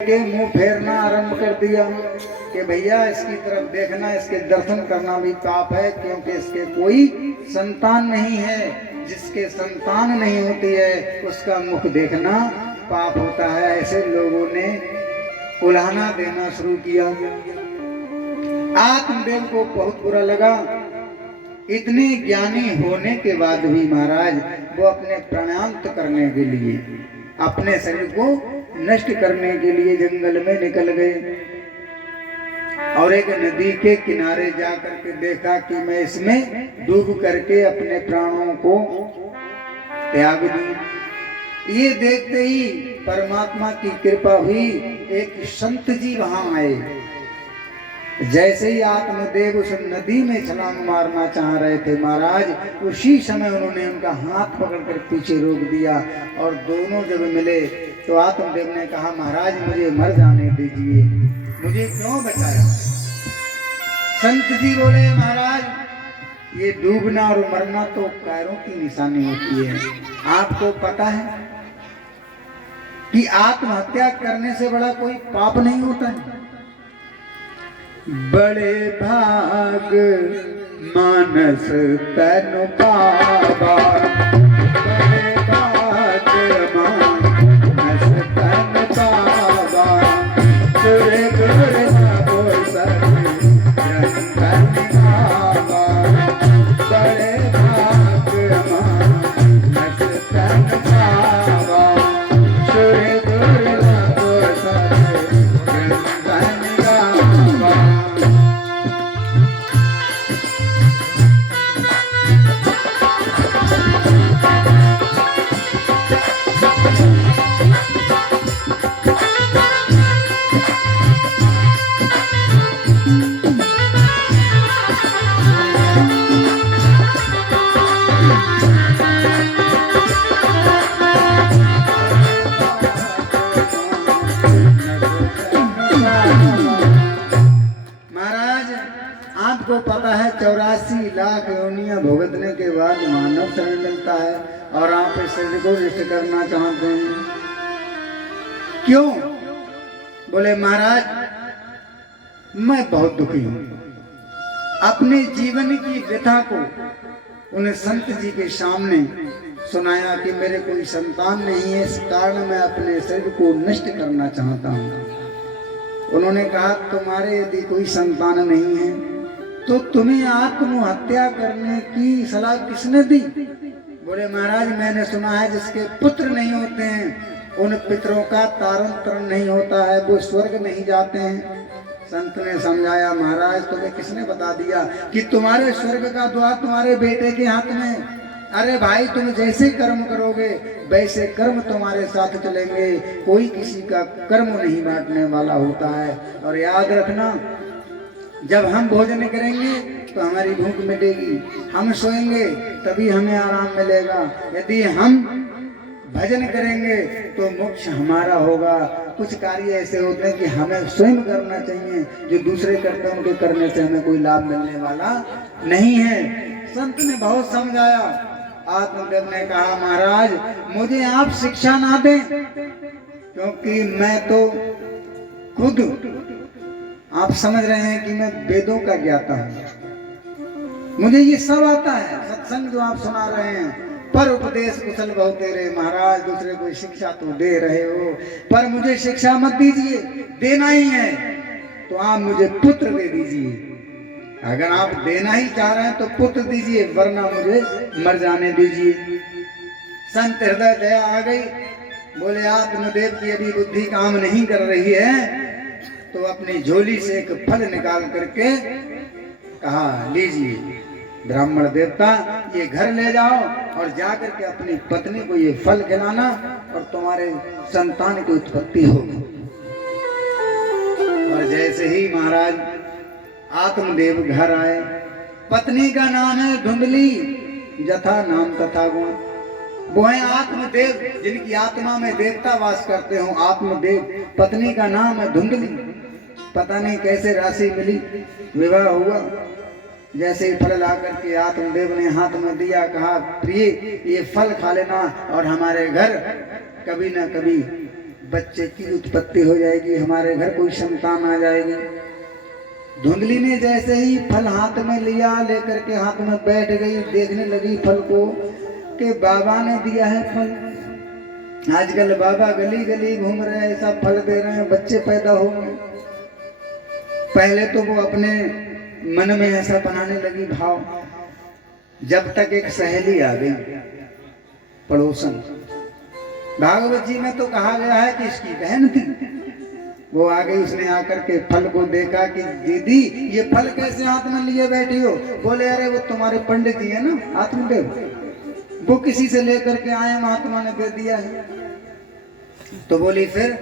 के मुंह फेरना आरंभ कर दिया कि भैया इसकी तरफ देखना, इसके दर्शन करना भी पाप है, क्योंकि इसके कोई संतान नहीं है। जिसके संतान नहीं होती है उसका मुख देखना पाप होता है। ऐसे लोगों ने उलाहना देना शुरू किया। आत्मदेव को बहुत बुरा लगा। इतने ज्ञानी होने के बाद भी महाराज वो अपने प्राणांत करने के लिए, अपने शरीर को नष्ट करने के लिए जंगल में निकल गए और एक नदी के किनारे जाकर के देखा कि मैं इसमें डूब करके अपने प्राणों को त्याग दूं। ये देखते ही परमात्मा की कृपा हुई, एक संत जी वहां आए। जैसे ही आत्मदेव उस नदी में छलांग मारना चाह रहे थे महाराज, उसी समय उन्होंने उनका हाथ पकड़कर पीछे रोक दिया और दोनों जब मिले तो आत्मदेव ने कहा, महाराज मुझे मर जाने दीजिए, मुझे क्यों बचाया। संत जी बोले, महाराज ये डूबना और मरना तो कायरों की निशानी होती है। आपको पता है कि आत्महत्या करने से बड़ा कोई पाप नहीं होता है। बड़े भाग मानस तनु पावा, बड़े भाग मानस तनु पावा, सुर गुर नभो सत जन गावा, बड़े भाग मानस तनु पावा, सुर गुर नभो सत जन गावा। आपको पता है 84 लाख योनियां भुगतने के बाद मानव शरीर मिलता है और आप इस शरीर को नष्ट करना चाहते हैं, क्यों? बोले महाराज मैं बहुत दुखी हूं। अपने जीवन की व्यथा को उन संत जी के सामने सुनाया कि मेरे कोई संतान नहीं है, इस कारण मैं अपने शरीर को नष्ट करना चाहता हूं। उन्होंने कहा, तुम्हारे यदि कोई संतान नहीं है तो तुम्हें आत्महत्या करने की सलाह किसने दी? बोले महाराज मैंने सुना है जिसके पुत्र नहीं होते हैं उन पितरों का तारण तरण नहीं होता है, वो स्वर्ग नहीं जाते हैं। संत ने समझाया, महाराज तुम्हें किसने बता दिया कि तुम्हारे स्वर्ग का द्वार तुम्हारे बेटे के हाथ में? अरे भाई तुम जैसे कर्म करोगे वैसे कर्म तुम्हारे साथ चलेंगे, कोई किसी का कर्म नहीं बांटने वाला होता है। और याद रखना, जब हम भोजन करेंगे तो हमारी भूख मिटेगी, हम सोएंगे तभी हमें आराम मिलेगा, यदि हम भजन करेंगे तो मोक्ष हमारा होगा। कुछ कार्य ऐसे होते हैं कि हमें स्वयं करना चाहिए, जो दूसरे करते हैं उनके करने से हमें कोई लाभ मिलने वाला नहीं है। संत ने बहुत समझाया। आत्मदेव ने कहा, महाराज मुझे आप शिक्षा ना दें, क्योंकि मैं तो खुद आप समझ रहे हैं कि मैं वेदों का ज्ञाता हूं, मुझे ये सब आता है। सत्संग जो आप सुना रहे हैं, पर उपदेश कुशल बहु तेरे, महाराज दूसरे को शिक्षा तो दे रहे हो, पर मुझे शिक्षा मत दीजिए। देना ही है तो आप मुझे पुत्र दे दीजिए। अगर आप देना ही चाह रहे हैं तो पुत्र दीजिए, वरना मुझे मर जाने दीजिए। संत हृदय दया आ गई। बोले आत्मदेव की अभी बुद्धि काम नहीं कर रही है, तो अपनी झोली से एक फल निकाल करके कहा, लीजिए ब्राह्मण देवता ये घर ले जाओ और जाकर के अपनी पत्नी को ये फल खिलाना और तुम्हारे संतान की उत्पत्ति होगी। और जैसे ही महाराज आत्मदेव घर आए, पत्नी का नाम है धुंधली, जथा नाम तथा गुण। वो है आत्मदेव, जिनकी आत्मा में देवता वास करते हो, आत्मदेव। पत्नी का नाम है धुंधली। पता नहीं कैसे राशि मिली, विवाह हुआ। जैसे ही फल ला करके आत्मदेव ने हाथ में दिया, कहा, प्रिय ये फल खा लेना और हमारे घर कभी ना कभी बच्चे की उत्पत्ति हो जाएगी, हमारे घर कोई संतान आ जाएगी। धुंधली ने जैसे ही फल हाथ में लिया, लेकर के हाथ में बैठ गई, देखने लगी फल को कि बाबा ने दिया है फल। आजकल बाबा गली गली घूम रहे हैं, ऐसा फल दे रहे हैं, बच्चे पैदा होंगे। पहले तो वो अपने मन में ऐसा बनाने लगी भाव, जब तक एक सहेली आ गई, पड़ोसन। भागवत जी में तो कहा गया है कि इसकी बहन थी, वो आ गई, उसने आकर के फल को देखा कि दीदी ये फल कैसे हाथ में लिए बैठी हो? बोले अरे वो तुम्हारे पंडित जी है ना आत्मदेव, वो किसी से लेकर के आए, महात्मा ने दे दिया है। तो बोली फिर,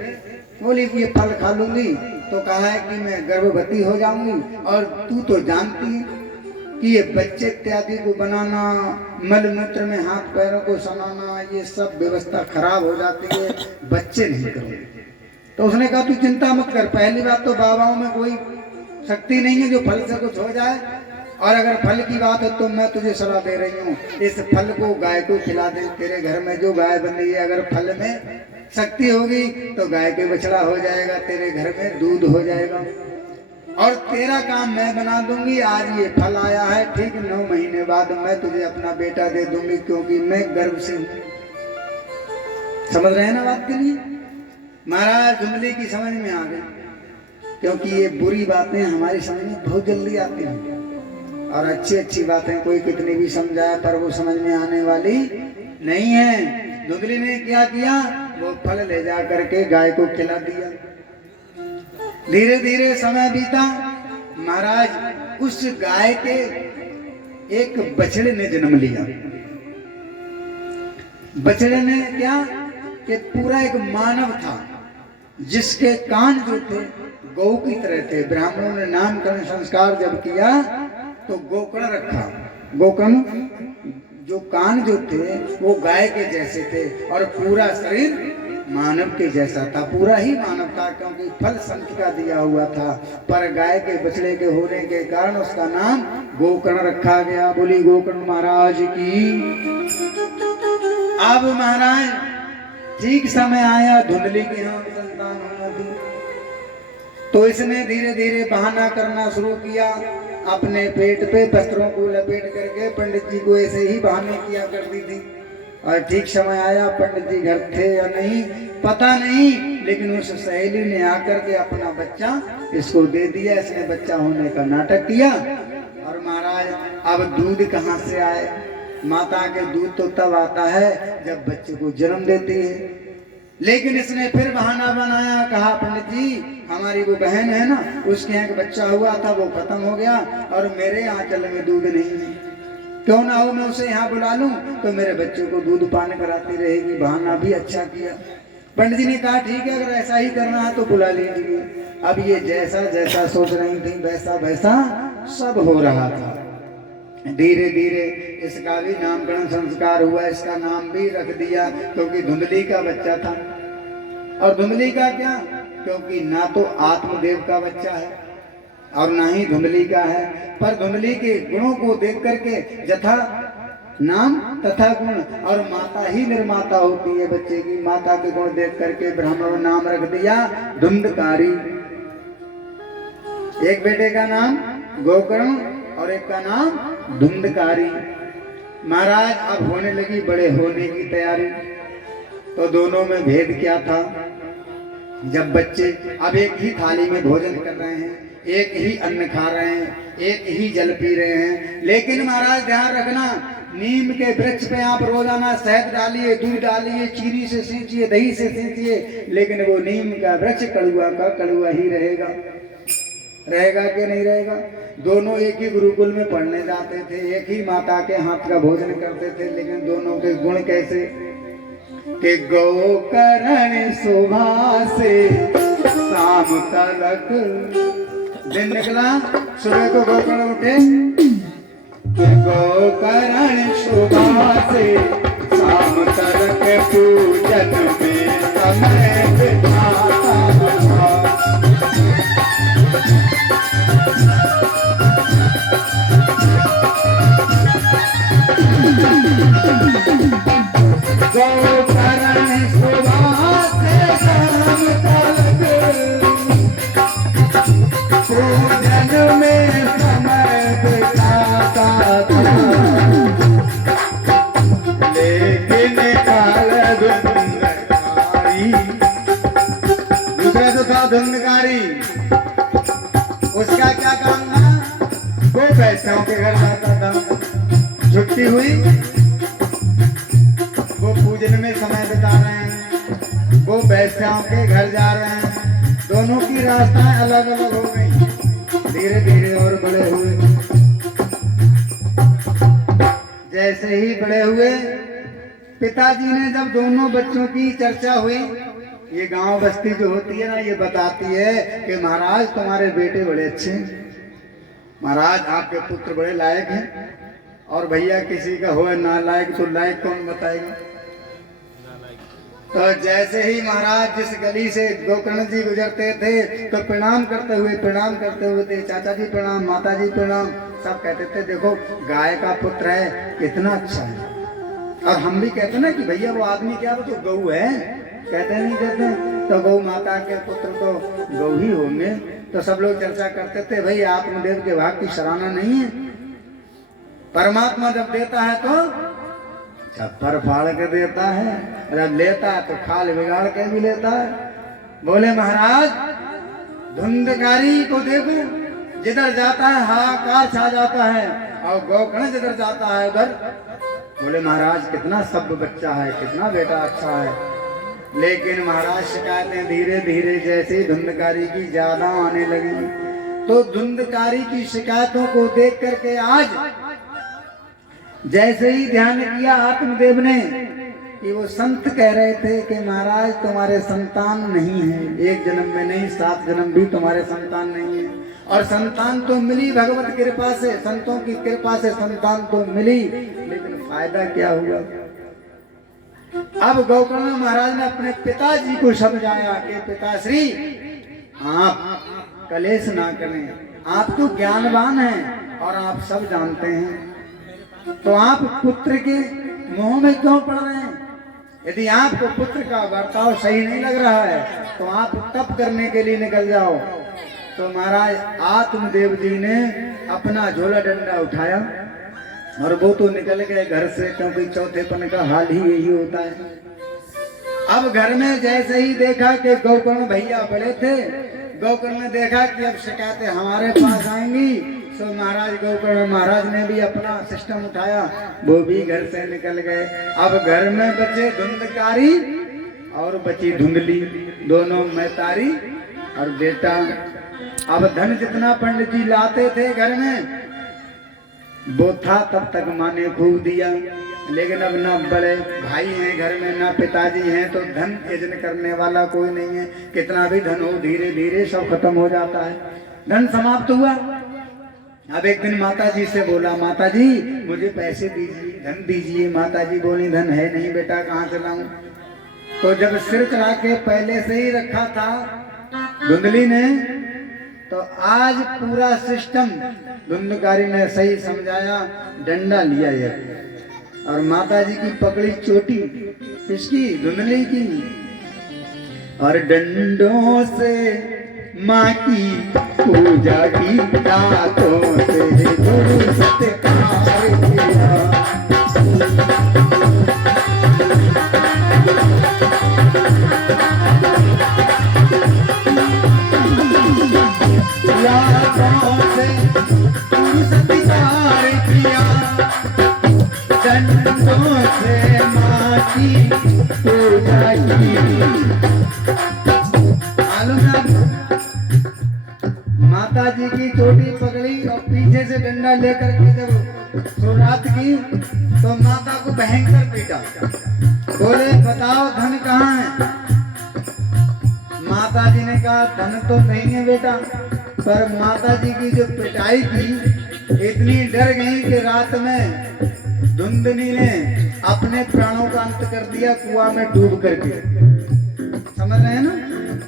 बोली ये फल खा लूंगी तो कहा है कि मैं गर्भवती हो जाऊंगी, और तू तो जानती है कि ये बच्चे इत्यादि को बनाना, मल मूत्र में हाथ पैरों को समाना, ये सब व्यवस्था खराब हो जाती है, बच्चे नहीं करोगे। तो उसने कहा तू चिंता मत कर, पहली बात तो बाबाओं में कोई शक्ति नहीं है जो फल से कुछ हो जाए, और अगर फल की बात है तो मैं तुझे सलाह दे रही हूँ, इस फल को गाय को खिला दे। तेरे घर में जो गाय बन रही है, अगर फल में शक्ति होगी तो गाय के बछड़ा हो जाएगा, तेरे घर में दूध हो जाएगा, और तेरा काम मैं बना दूंगी। आज ये फल आया है, ठीक 9 महीने बाद मैं तुझे अपना बेटा दे दूंगी, क्योंकि मैं गर्भ से हूँ। समझ रहे हैं ना बात के लिए? महाराज धुंधली की समझ में आ गई, क्योंकि ये बुरी बातें हमारी समझ में बहुत जल्दी आती हैं, और अच्छी अच्छी बातें कोई कितनी भी समझाए पर वो समझ में आने वाली नहीं है। धुंधली ने क्या किया, वो फल ले जा करके गाय को खिला दिया। धीरे धीरे समय बीता, महाराज उस गाय के एक बछड़े ने जन्म लिया। बछड़े ने क्या कि पूरा एक मानव था, जिसके कान जो थे गौ की तरह थे। ब्राह्मणों ने नामकरण संस्कार जब किया तो गोकर्ण रखा। गोकर्ण जो कान जो थे वो गाय के जैसे थे, और पूरा शरीर मानव के जैसा था, पूरा ही मानव था, क्योंकि फल संत का दिया हुआ था। पर गाय के बछड़े के होने के कारण उसका नाम गोकर्ण रखा गया। बोली गोकर्ण महाराज की। अब महाराज ठीक समय आया, धुंधली के यहाँ संतान होना थी, तो इसने धीरे धीरे बहाना करना शुरू किया। अपने पेट पे वस्त्रों को लपेट करके पंडित जी को ऐसे ही बहाने किया करती थी। और ठीक समय आया, पंडित जी घर थे या नहीं पता नहीं, लेकिन उस सहेली ने आकर के अपना बच्चा इसको दे दिया। इसने बच्चा होने का नाटक किया। और महाराज अब दूध कहाँ से आए? माता के दूध तो तब आता है जब बच्चे को जन्म देती है। लेकिन इसने फिर बहाना बनाया, कहा पंडित जी हमारी वो बहन है ना, उसके यहाँ एक बच्चा हुआ था, वो खत्म हो गया, और मेरे आंचल में दूध नहीं है, क्यों ना हो मैं उसे यहाँ बुला लूं तो मेरे बच्चे को दूध पान कराती रहेगी। बहाना भी अच्छा किया। पंडित जी ने कहा ठीक है, अगर ऐसा ही करना है तो बुला लीजिए। अब ये जैसा जैसा सोच रही थी वैसा वैसा सब हो रहा था। धीरे धीरे इसका भी नामकरण संस्कार हुआ, इसका नाम भी रख दिया, क्योंकि धुंधली का बच्चा था। और धुंधली का क्या, क्योंकि ना तो आत्मदेव का बच्चा है और ना ही धुंधली का है, पर धुंधली के गुणों को देख करके यथा नाम तथा गुण, और माता ही निर्माता होती है बच्चे की। माता के गुण देख करके ब्राह्मणों नाम रख दिया धुंधकारी। एक बेटे का नाम गोकर्ण और एक का नाम धुंधकारी। महाराज अब होने लगी बड़े होने की तैयारी। तो दोनों में भेद क्या था? जब बच्चे अब एक ही थाली में भोजन कर रहे हैं, एक ही अन्न खा रहे हैं, एक ही जल पी रहे हैं, लेकिन महाराज ध्यान रखना, नीम के वृक्ष पे आप रोजाना शहद डालिए, दूध डालिए, चीनी से सींचिए, दही से सींचिए, लेकिन वो नीम का वृक्ष कड़ुआ का कड़ुआ ही रहेगा। रहेगा कि नहीं रहेगा? दोनों एक ही गुरुकुल में पढ़ने जाते थे, एक ही माता के हाथ का भोजन करते थे, लेकिन दोनों के गुण कैसे कि गोकर्ण सुबह से शाम तक, दिन निकला सुबह को गोकर्ण उठे, गोकर्ण सुबह से शाम तक पूजन में समय बिताता था। गोकर्ण सुबह से था धुंधकारी, उसका क्या काम था? वो पैसों के घर जाता था, छुट्टी हुई वो पूजन में समय बिता रहे हैं, वो वैश्याओं के घर जा रहे हैं, दोनों की रास्ताएं अलग अलग हो गई, धीरे धीरे और बड़े हुए। जैसे ही बड़े हुए, पिताजी ने जब दोनों बच्चों की चर्चा हुई, ये गांव बस्ती जो होती है ना, ये बताती है कि महाराज तुम्हारे बेटे बड़े अच्छे हैं, महाराज आपके पुत्र बड़े लायक हैं, और भैया किसी का हो नालायक तो लायक कौन बताएगा। तो जैसे ही महाराज जिस गली से गोकर्ण जी गुजरते थे तो प्रणाम करते हुए थे, चाचा जी प्रणाम, माता जी प्रणाम, सब कहते थे देखो गाय का पुत्र है, कितना अच्छा है। और हम भी कहते ना कि भैया वो आदमी क्या, वो तो गऊ है, कहते नहीं कहते, तो गौ माता के पुत्र तो गौ ही होंगे। तो सब लोग चर्चा करते थे भाई आत्मदेव के भाग की सराहना नहीं है, परमात्मा जब देता है तो छप्पर फाड़ के देता है, जब लेता है तो खाल बिगाड़ के भी लेता है। बोले महाराज धुंधकारी को देखो, जिधर जाता है हाहाकार छा जाता है, और गोकर्ण जिधर जाता है उधर। बोले महाराज कितना सब बच्चा है, कितना बेटा अच्छा है। लेकिन महाराज शिकायतें धीरे धीरे जैसे धुंधकारी की ज्यादा आने लगी, तो धुंधकारी की शिकायतों को देख करके आज जैसे ही ध्यान किया आत्मदेव ने कि वो संत कह रहे थे कि महाराज तुम्हारे संतान नहीं है, एक जन्म में नहीं 7 जन्म भी तुम्हारे संतान नहीं है। और संतान तो मिली भगवत कृपा से, संतों की कृपा से संतान तो मिली, लेकिन फायदा क्या हुआ। अब गोकर्ण महाराज ने अपने पिताजी को समझाया कि पिताश्री आप कलेश ना करें, आप तो ज्ञानवान हैं और आप सब जानते हैं, तो आप पुत्र के मोह में क्यों पड़ रहे हैं। यदि आपको पुत्र का बर्ताव सही नहीं लग रहा है तो आप तप करने के लिए निकल जाओ। तो महाराज आत्मदेव जी ने अपना झोला डंडा उठाया और वो तो निकल गए घर से, क्योंकि चौथेपन का हाल ही यही होता है। अब घर में जैसे ही देखा कि गोकर्ण भैया बड़े थे, गोकर्ण ने देखा कि अब शिकायतें हमारे पास आएंगी, तो महाराज गोकर्ण महाराज ने भी अपना सिस्टम उठाया, वो भी घर से निकल गए। अब घर में बचे धुंधकारी और बची धुंधली, दोनों मैतारी और बेटा। अब धन जितना पंडित जी लाते थे घर में वो था, तब तक माँ ने खूब दिया, लेकिन अब ना बड़े भाई हैं घर में, ना पिताजी हैं, तो धन यजन करने वाला कोई नहीं है। कितना भी धन हो धीरे धीरे सब खत्म हो जाता है। धन समाप्त हुआ। अब एक दिन माता जी से बोला, माता जी मुझे पैसे दीजिए, धन दीजिए। माता जी बोली धन है नहीं बेटा, कहाँ से लाऊं। तो जब सिर चढ़ा के पहले से ही रखा था धुंधली ने, तो आज पूरा सिस्टम धुंधकारी ने सही समझाया, डंडा लिया ये और माता जी की पकड़ी चोटी, किसकी, धुंधली की, और डंडों से माँ की पूजा की, रातों से गुरु सत्कार किया। रातों से गुरु सत्कार किया, डंडों से माँ की पूजा की। माता जी की चोटी पकड़ी और पीछे से डंडा लेकर के जब शुरुआत की तो माता को भयंकर पीटा। बोले बताओ धन कहाँ है। माता जी ने कहा धन तो नहीं है बेटा, पर माता जी की जो पिटाई की, इतनी डर गई कि रात में धुंधली ने अपने प्राणों का अंत कर दिया कुआं में डूब करके। समझ रहे हैं ना,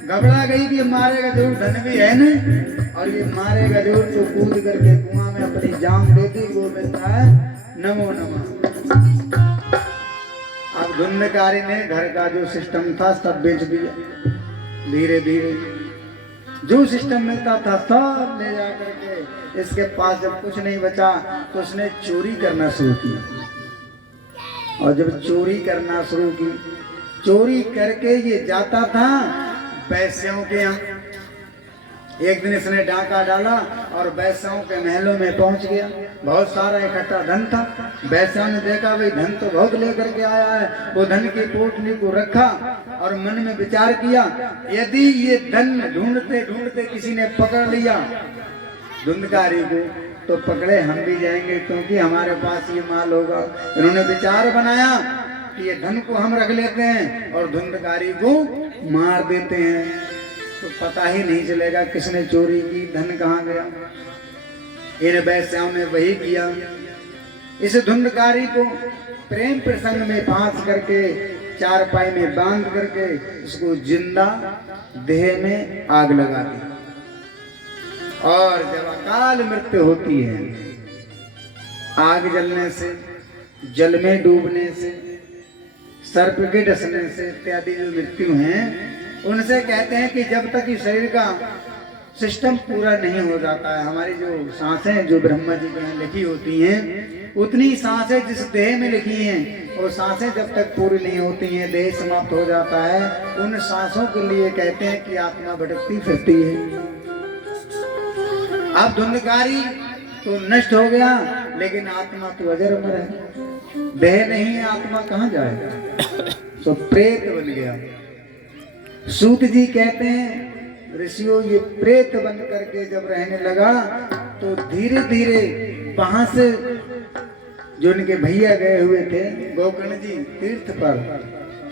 घबरा गई कि मारेगा जरूर, धन भी है नहीं और ये मारेगा जरूर, तो कूद करके कुआं में अपनी जान दे दी। वो मिलता है नमो नमः। अब धुंधकारी ने घर का जो सिस्टम था सब बेच दिया। धीरे धीरे जो सिस्टम मिलता था सब ले जा करके, इसके पास जब कुछ नहीं बचा तो उसने चोरी करना शुरू की। और जब चोरी करना शुरू की, चोरी करके ये जाता था वैश्यों के यहाँ। एक दिन इसने डाका डाला और वैश्यों के महलों में पहुंच गया। बहुत सारा इकट्ठा धन था। वैश्यों ने देखा भाई धन तो बहुत लेकर के आया है। वो धन की पोटली को रखा और मन में विचार किया, यदि ये धन ढूंढते ढूंढते किसी ने पकड़ लिया धुंधकारी को, तो पकड़े हम भी जाएंगे, क्योंकि हमारे पास ये माल होगा। इन्होंने विचार बनाया कि ये धन को हम रख लेते हैं और धुंधकारी को मार देते हैं, तो पता ही नहीं चलेगा किसने चोरी की, धन कहाँ गया। इन वैश्यों ने वही किया। इस धुंधकारी को प्रेम प्रसंग में फांस करके चारपाई में बांध करके उसको जिंदा देह में आग लगा दी। और जब अकाल मृत्यु होती है, आग जलने से, जल में डूबने से, सर्प के डसने से इत्यादि जो मृत्यु हैं, उनसे कहते हैं कि जब तक इस शरीर का सिस्टम पूरा नहीं हो जाता है, हमारी जो सांसें जो ब्रह्मा जी के यहाँ लिखी होती हैं, उतनी सांसें जिस देह में लिखी हैं, वो सांसें जब तक पूरी नहीं होती हैं, देह समाप्त हो जाता है। उन सांसों के लिए कहते हैं कि आत्मा भटकती फिरती है। अब धुंधकारी तो नष्ट हो गया, लेकिन आत्मा तो अजर अमर है। देह नहीं है, आत्मा कहाँ जाएगा? तो प्रेत बन गया। सूत जी कहते हैं ऋषियों, ये प्रेत बन करके जब रहने लगा तो धीरे धीरे वहां से जो इनके भैया गए हुए थे गोकर्ण जी तीर्थ पर,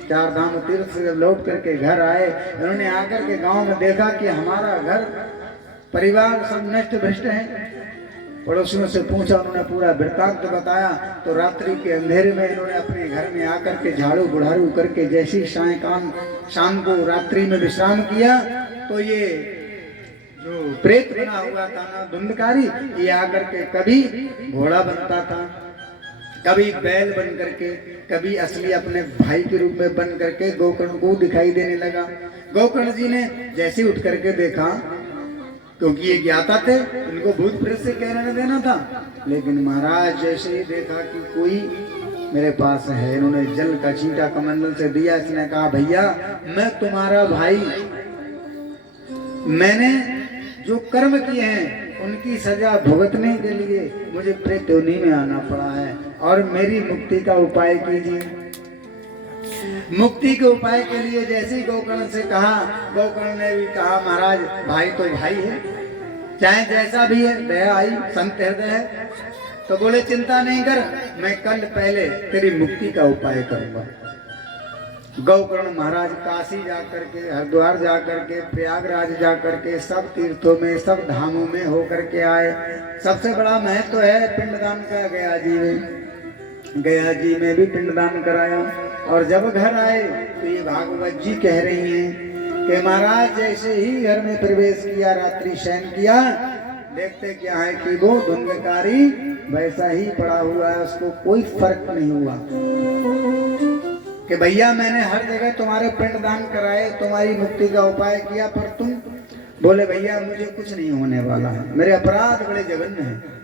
चार धाम तीर्थ से जब लौट करके घर आए, उन्होंने आकर के गांव में देखा कि हमारा घर परिवार सब नष्ट भ्रष्ट है। पड़ोसियों से पूछा, उन्होंने पूरा वृत्तांत बताया। तो रात्रि के अंधेरे में इन्होंने अपने घर में आकर के झाड़ू बुढ़ारू करके जैसी सायकाल शाम को रात्रि में विश्राम किया, तो ये जो प्रेत बना हुआ था ना धुंधकारी, ये आकर के कभी घोड़ा बनता था, कभी बैल बन करके, कभी असली अपने भाई के रूप में बन करके गोकर्ण को दिखाई देने लगा। गोकर्ण जी ने जैसे उठ करके देखा, क्योंकि ये ज्ञाता थे, इनको भूत प्रेत से कहने देना था, लेकिन महाराज जैसे ही देखा कि कोई मेरे पास है, इन्होंने जल का छींटा कमंडल से दिया। इसने कहा, भैया मैं तुम्हारा भाई, मैंने जो कर्म किए हैं उनकी सजा भुगतने के लिए मुझे प्रेत योनि में आना पड़ा है, और मेरी मुक्ति का उपाय कीजिए। मुक्ति के उपाय के लिए जैसे ही गोकर्ण से कहा, गोकर्ण ने भी कहा, महाराज भाई तो भाई है, चाहे जैसा भी है, दया आई, संत हृदय है। तो बोले चिंता नहीं कर, मैं कल पहले तेरी मुक्ति का उपाय करूंगा। गोकर्ण महाराज काशी जाकर के, हरिद्वार जाकर के, प्रयागराज जाकर के, सब तीर्थों में, सब धामों में होकर के आए। सबसे बड़ा महत्व है पिंडदान का। गया जी में भी पिंडदान कराया। और जब घर आए तो ये भागवत जी कह रही हैं कि महाराज जैसे ही घर में प्रवेश किया, रात्रि शयन किया, देखते क्या है कि वो धुंधकारी वैसा ही पड़ा हुआ है, उसको कोई फर्क नहीं हुआ। कि भैया मैंने हर जगह तुम्हारे पिंडदान कराए, तुम्हारी मुक्ति का उपाय किया, पर तुम बोले भैया मुझे कुछ नहीं होने वाला है, मेरे अपराध बड़े जघन्य हैं।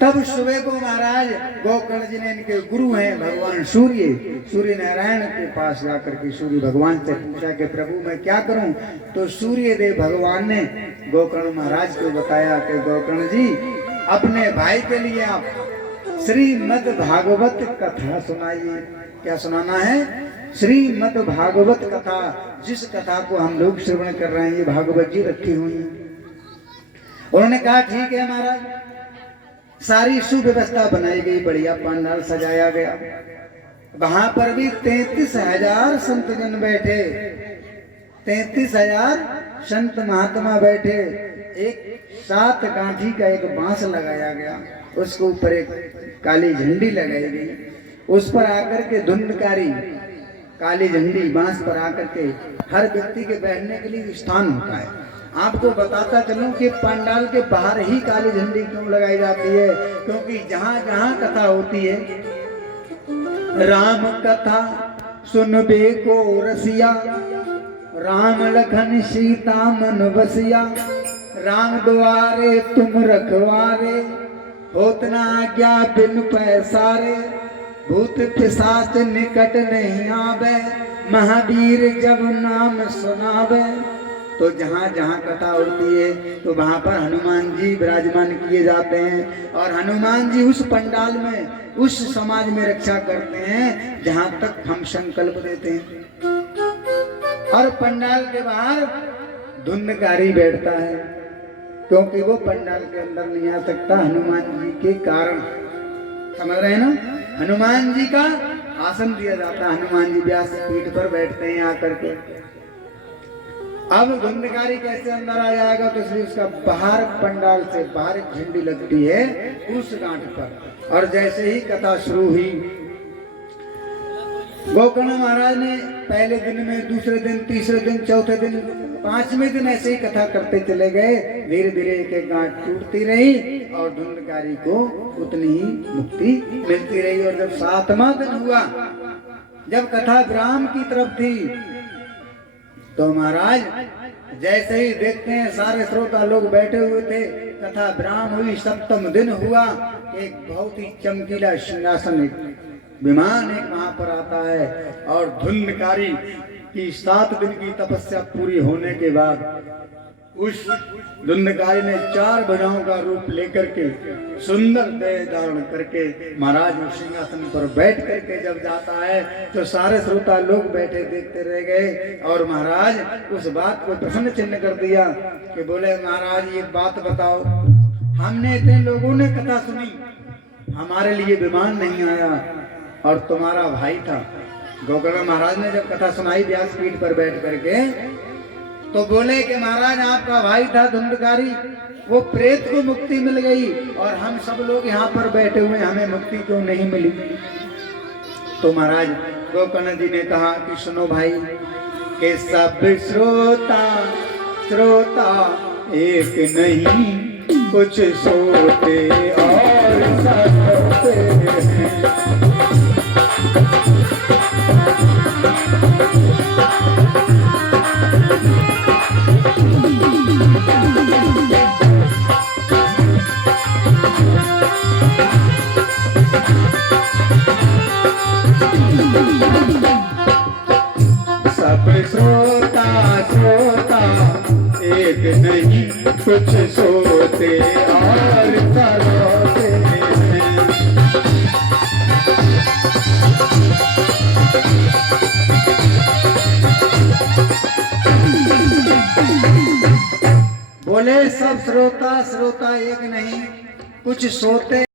तब सुबह को महाराज गोकर्ण जी ने, इनके गुरु हैं भगवान सूर्य नारायण के पास जाकर के सूर्य भगवान से पूछा कि प्रभु मैं क्या करूं। तो सूर्य देव भगवान ने गोकर्ण महाराज को बताया कि गोकर्ण जी अपने भाई के लिए आप श्रीमद् भागवत कथा सुनाइए। क्या सुनाना है? श्रीमद् भागवत कथा। जिस कथा को हम लोग श्रवण कर रहे हैं ये भागवत जी रखी हुई है। उन्होंने कहा ठीक है महाराज। सारी सुव्यवस्था बनाई गई, बढ़िया पंडाल सजाया गया। वहां पर भी 33,000 संत जन बैठे, 33,000 संत महात्मा बैठे। एक 7 गांठी का एक बांस लगाया गया, उसके ऊपर एक काली झंडी लगाई गई। उस पर आकर के धुंधकारी काली झंडी बांस पर आकर के हर व्यक्ति के बैठने के लिए स्थान होता है। आपको बताता चलूं कि पंडाल के बाहर ही काली झंडी क्यों लगाई जाती है, क्योंकि जहां जहां कथा होती है, राम कथा सुनबे को रसिया, राम लखन सीता मन बसिया, राम द्वारे तुम रखवारे, होत न आज्ञा बिन पैसारे, भूत पिशाच निकट नहीं आवे, महावीर जब नाम सुनावे, तो जहाँ जहाँ कथा होती है तो वहाँ पर हनुमान जी विराजमान किए जाते हैं और हनुमान जी उस पंडाल में, उस समाज में रक्षा करते हैं जहाँ तक हम संकल्प देते हैं। और पंडाल के बाहर धुंधकारी बैठता है, क्योंकि वो पंडाल के अंदर नहीं आ सकता हनुमान जी के कारण। समझ रहे हैं ना? हनुमान जी का आसन दिया जाता है, हनुमान जी व्यास पीठ पर बैठते हैं आकर के। अब धुंधकारी कैसे अंदर आ जाएगा, तो इसलिए उसका बाहर पंडाल से बाहर एक झंडी लगती है उस गांठ पर। और जैसे ही कथा शुरू हुई, गोकर्ण महाराज ने पहले दिन में, दूसरे दिन, तीसरे दिन, चौथे दिन, पांचवें दिन ऐसे ही कथा करते चले गए। धीरे धीरे एक एक गांठ टूटती रही और धुंधकारी को उतनी ही मुक्ति मिलती रही। और जब सातवां दिन हुआ, जब कथा विराम की तरफ थी, तो महाराज जैसे ही देखते हैं सारे श्रोता लोग बैठे हुए थे, कथा विराम हुई, सप्तम दिन हुआ, एक बहुत ही चमकीला सिंहासन, विमान एक वहां पर आता है और धुंधकारी की 7 दिन की तपस्या पूरी होने के बाद उस धुंधकारी ने 4 भुजाओं का रूप लेकर के, सुंदर देह धारण करके महाराज उस सिंहासन पर बैठ करके जब जाता है, तो सारे श्रोता लोग बैठे देखते रह गए। और महाराज उस बात को प्रसन्न चिन्ह कर दिया कि बोले, महाराज ये बात बताओ, हमने इतने लोगों ने कथा सुनी, हमारे लिए विमान नहीं आया और तुम्हारा भाई था। गोकर्ण महाराज ने जब कथा सुनाई व्यासपीठ पर बैठ करके, तो बोले कि महाराज आपका भाई था धुंधकारी, वो प्रेत को मुक्ति मिल गई और हम सब लोग यहाँ पर बैठे हुए, हमें मुक्ति क्यों नहीं मिली? तो महाराज गोकर्ण जी ने कहा कि सुनो भाई, कि सब श्रोता श्रोता एक नहीं, कुछ सोते और सते हैं। सब श्रोता श्रोता एक नहीं, कुछ सोते और सरोते हैं। बोले सब श्रोता श्रोता एक नहीं, कुछ सोते